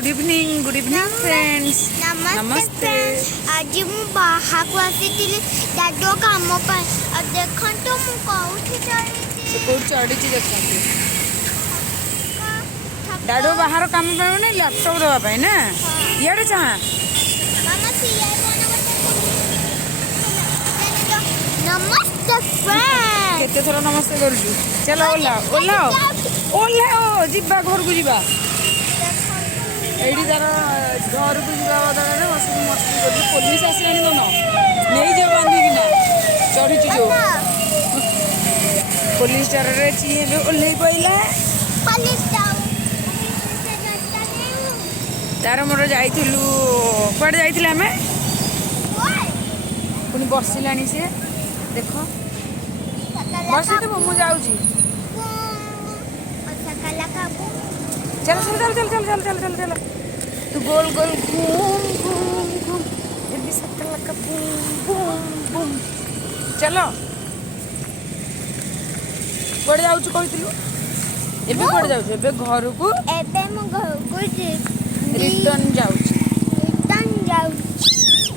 Good evening friends. नमस्ते। आज मु बाहा को आसी दादो काम देखो मु कौठी चढ़ी देखते डाडो बाहर काम नहीं लैपटॉप देवाई ना इे चाह नमस्ते फ्रेंड केते थर नमस्ते करूँ। चलो ओला ओला ओला जीवा घर को जीवा एडी तार घर को जीवा बदल बस मस्ती कर पुलिस आसला दोन नहीं जाओ बांधिकिना चढ़ी जो पुलिस डर ओल्ल पड़ा तार मोर जाइलु कुआडे जाइथिले आमे पुनी बसिला सी देख बस मु जाऊँगी चल चल चल चल चल चल चल चल चल तू गोल गोल घूम घूम घूम ये भी सकला बूम बूम बूम चलो कुआडे जाऊँ कहलु एबे कुआडे जाऊँ एबे घर को एबे मु घर को रिटर्न जाऊँ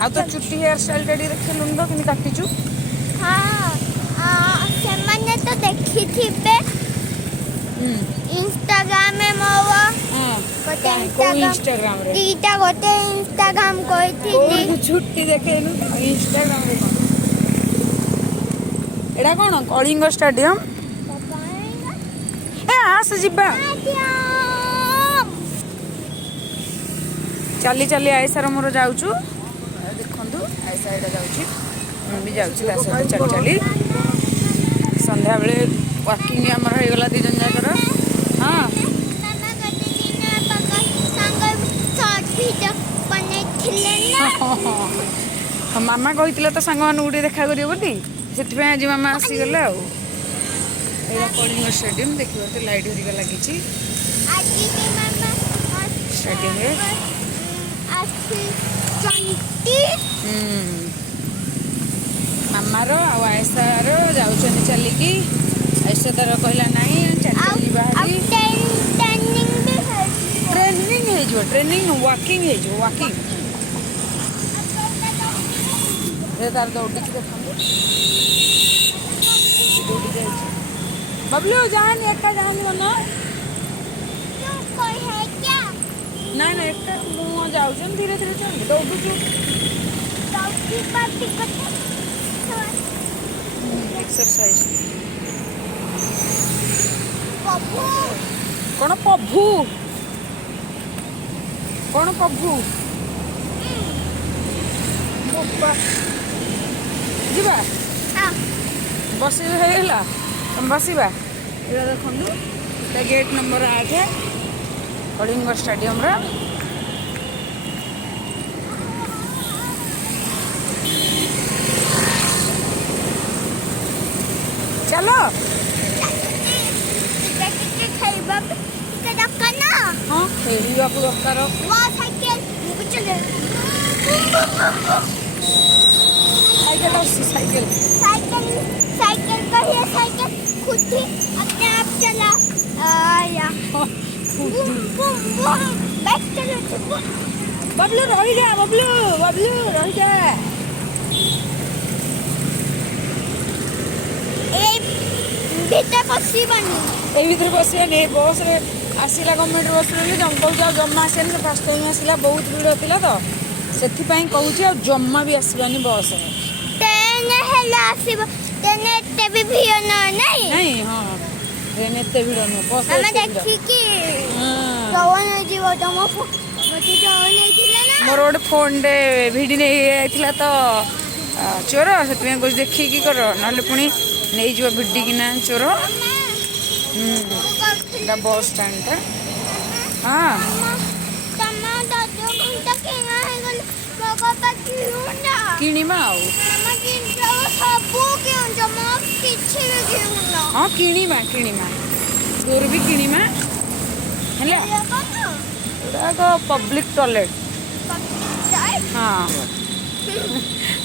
आ तो जाऊ चुट्टी हेयर स्टाइल टा देखलु तो कि काटिचु। हाँ से माने तो देखी थी बे इंस्टाग्राम में मोवा को इंस्टाग्राम रे टीटा गोटे इंस्टाग्राम कोई थी छुट्टी देखेनु इंस्टाग्राम रे एडा कोन कलिंग स्टेडियम ए आस जिबा चली चली आयसार मोर जाऊँ देखु आयसा एटा जाऊँ मुझे जाऊँ चली चली संध्या बेले वाकिंग आमर होगला दी जन जाकर हाँ मामा कही तो सांग मान गोटे देखा करियो बोली से आज मामा आसीगले आईया कलिंग स्टेडियम देखिए लाइट हरिका लगी स्टेडियम मामार आयसार जाऊँ चलिकी आयसा तार कहला नाई ट्रेनिंग वाकिंग वाकिंग तार दौड़ी देखो बबलू जानी एका जानी ना ना ना एक मुँह जाऊँ धीरे धीरे चल दौड़ू एक्सरसाइज कौन पभु कौन पभु जीवा बस तुम बसवा ये देखु गेट नंबर 8 कलिंग स्टेडियम रा चलो हाँ खेलवा को दरकार साइकिल खुद ही अपने आप चला आया बबलू रही जा बबलू रही जा भीतर पशिबानी ए भीतर पशिबानी बस रे आसिला गवर्नमेंट बस रे जंगल जा जम्मा आसेन से फर्स्ट टाइम आसिला बहुत भीड़ होतिला तो सेथि पई कहूची आ जम्मा भी आसिबानी बस रे ट्रेन हेला आसीबो ट्रेन एते भी भीड़ नहीं नहीं हां ट्रेन एते भीड़ न बस हम देखि कि कौन जीव तम मते जवन हेतिला ना मोर ओड फोन दे वीडियो नै आइथिला तो चोर सेति कुछ देखि की कर नले पुनी नहीं जो भिडी किना चोर बस स्टैंड टा हाँ किणीमा हाँ किणीमा किणीमा तोर भी किणीमा पब्लिक टॉयलेट हाँ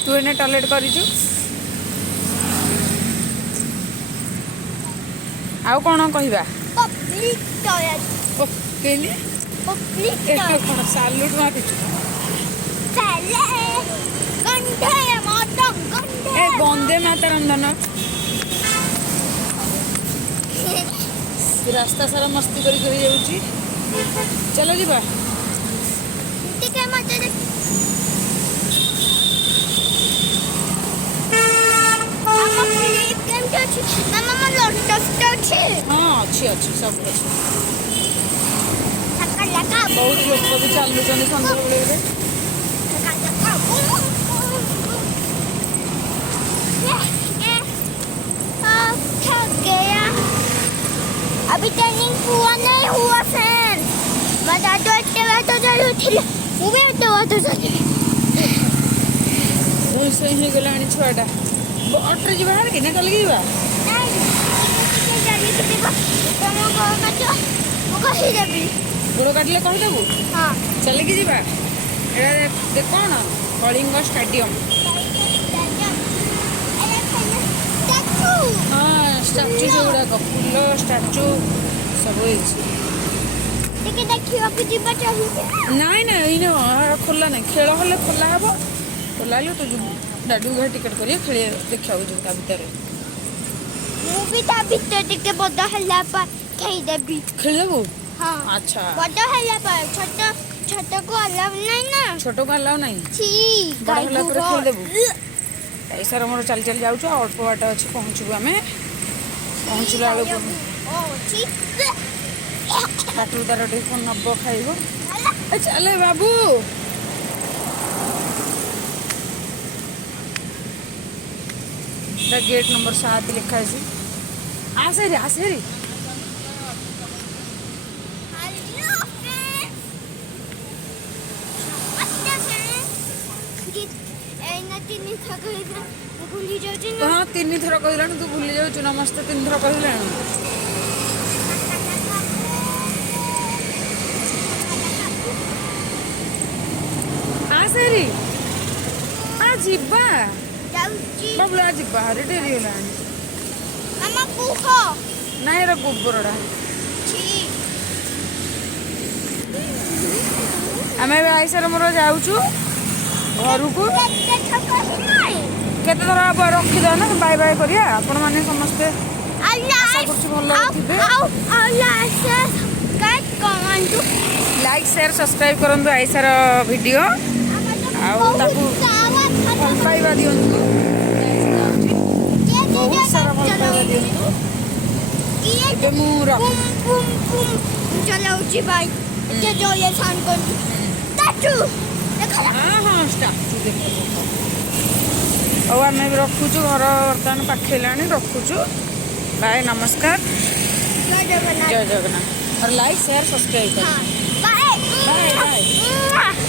तू एने टॉयलेट करिछु आउ कौन कहवा पब्लिक टॉयलेट कहली प्लीज କ'ଣ ସାଲୁଟ୍ ମାରୁଛୁ चले गंधे मातरम ଏ गंधे ବନ୍ଦେ ମାତରମ୍ ଧନ ରାସ୍ତା ସାରା ମସ୍ତି କରି କରି ଯାଉଛି ଚାଲ ଯିବା ଟିକେ ମତେ ଆମ ଫିଲିପ କେମିତି ଅଛି ମାମା ମୋ ଲୋଟସ୍ଟା ଅଛି ହଁ ଅଛି ଅଛି ସବୁ ଅଛି ଥାକା ଲାକା ବହୁତ ଲୋକ ବି ଚାଲୁଛନ୍ତି ସନ୍ଧ୍ୟାବେଳେ थक गया अभी टर्निंग हुआ नहीं हुआ फैन मैं दादू एक्टिवा तो चलू थी ମୁଁ ବି एक्टिवा तो चली ରୋଷେଇ ହେଇଗଲାଣି ଛୁଆଟା ଅଟୋରେ ଯିବା କି ନା ଚାଲିକି ଯିବା नहीं ଟିକେ ଚାଲିକି ଯିବା ତମ ଗୋଡ଼ କାଟ ମୁଁ କହିଦେବି ଗୋଡ଼ କାଟିଲେ କହିଦେବୁ ହଁ ଚାଲିକି ଯିବା ଏଇଟା କ'ଣ କଳିଙ୍ଗ ଷ୍ଟାଡିୟମ ହଁ ଷ୍ଟାଚୁ ସେଗୁଡ଼ାକ ଫୁଲ ଷ୍ଟାଚୁ ସବୁ ହେଇଛି ଟିକେ ଦେଖିବାକୁ ଯିବା ଚାଲିକି ନାଇଁ ନାଇଁ ଏଇନେ ଖୋଲା ନାହିଁ ଖେଳ ହେଲେ ଖୋଲା ହେବ ଖୋଲା ହେଲେ ତୁ ଯିବୁ ଡାଡୁ ଘରେ ଟିକେଟ୍ କରିବେ ଖେଳିବା ଦେଖିବାକୁ ଯିବୁ ତା ଭିତରେ ମୁଁ ବି ତା ଭିତରେ ଟିକେ ବଡ଼ ହେଲା ପରେ ଖେଳିଦେବି ଖେଳିଦେବୁ ହଁ ଆଚ୍ଛା ବଡ଼ ହେଲା ପରେ ଛୋଟକୁ ଆଲାଉ ନାହିଁ ନା ଛୋଟକୁ ଆଲାଉ ନାହିଁ ଛି ବଡ଼ ହେଲା ପରେ ଖେଳିଦେବୁ ପଇସାର ମୋର ଚାଲି ଚାଲି ଯାଉଛୁ ଆଉ ଅଳ୍ପ ବାଟ ଅଛି ପହଞ୍ଚିବୁ ଆମେ ପହଞ୍ଚିଲା ବେଳକୁ ପାଟରୁ ତାର ଟିକେ କ'ଣ ନବ ଖାଇବ ଚାଲେ ବାବୁ ଗେଟ୍ ନମ୍ବର 7 ଲେଖା ଅଛି ଆସେରି ଆସେରି ହଁ 3 ଥର କହିଲାଣି ତୁ ଭୁଲି ଯାଉଛୁ ନମସ୍ତେ 3 ଥର କହିଲାଣି ଆସେରି ଯିବା ବାବୁଲା ଯିବା ହାରି ଡେରି ହେଲାଣି ନାଇଁ ଏରା ଗୋବରଟା ଆମେ ଏବେ ଆଇସାର ମୋର ଯାଉଛୁ ଘରକୁ କେତେ ଥର ରଖିଦେବା ନା ବାଏ ବାଏ କରିବା ଆପଣମାନେ ସମସ୍ତେ ଆଶା କରୁଛି ଭଲ ଥିବେ ଲାଇକ୍ ସେୟାର ସବସ୍କ୍ରାଇବ୍ କରନ୍ତୁ ଆଇସାର ଭିଡ଼ିଓ ଆଉ ତାକୁ ଭଲ ପାଇବା ଦିଅନ୍ତୁ ବହୁତ ସାରା ଭଲ ପାଇବା ଦିଅନ୍ତୁ ଏବେ ମୁଁ ଚଲାଉଛି ଭାଇ ଏତେ ଜୋରରେ ସାଉଣ୍ଡ କରୁଛି ଷ୍ଟାଚୁ ହଁ ଷ୍ଟାଚୁ ଦେଖିବୁ ଆଉ ଆମେ ବି ରଖୁଛୁ ଘର ବର୍ତ୍ତମାନ ପାଖେଇଲାଣି ରଖୁଛୁ ବାଏ ନମସ୍କାର ଜୟ ଜଗନ୍ନାଥ ଜୟ ଜଗନ୍ନାଥ और लाइक शेयर सब्सक्राइब करें ବାଏ बाय बाय